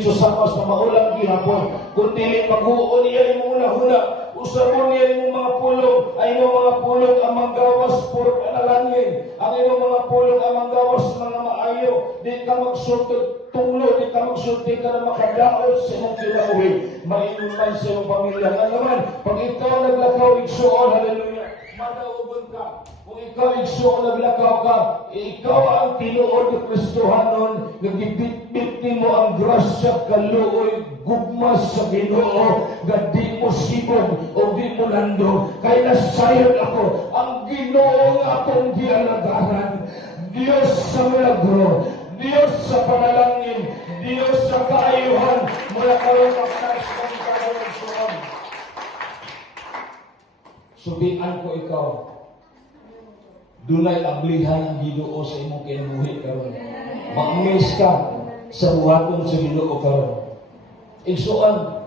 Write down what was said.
so sama sa maulang gihapon. Kung dili pag-uon niya yung una-una, usapon niya yung mga pulong, ay yung mga pulong ang manggawas por panalangin. Ang yung mga pulong ang manggawas mga maayo. Di ka magsultod tunglo, di ka magsultod ka na makadaos sa iyong kinauwi. Mainom man sa iyong pamilya. Nga naman, pag ikaw naglakaw, igsuon, hallelujah, madaugon ka. Kung ikaw igsuon naglakaw ka, ikaw ang tinuod ni Kristohanon, nagibit-bit mo ang grasya, kaluoy, gugmas sa Ginoo, nga di mo sibog o di mo lando. Kaya nasayod ako, ang Ginoo nga akong gialagaran. Diyos sa milagro, Diyos sa panalangin, Diyos sa kaayuhan, mula karoon ang taas ng kaayuhan. Subian ko ikaw, dunay ablihan ang Ginoo sa imong kinabuhi karon. Mag-miss ka sa buhaton sa Ginoo karon. Igsuan,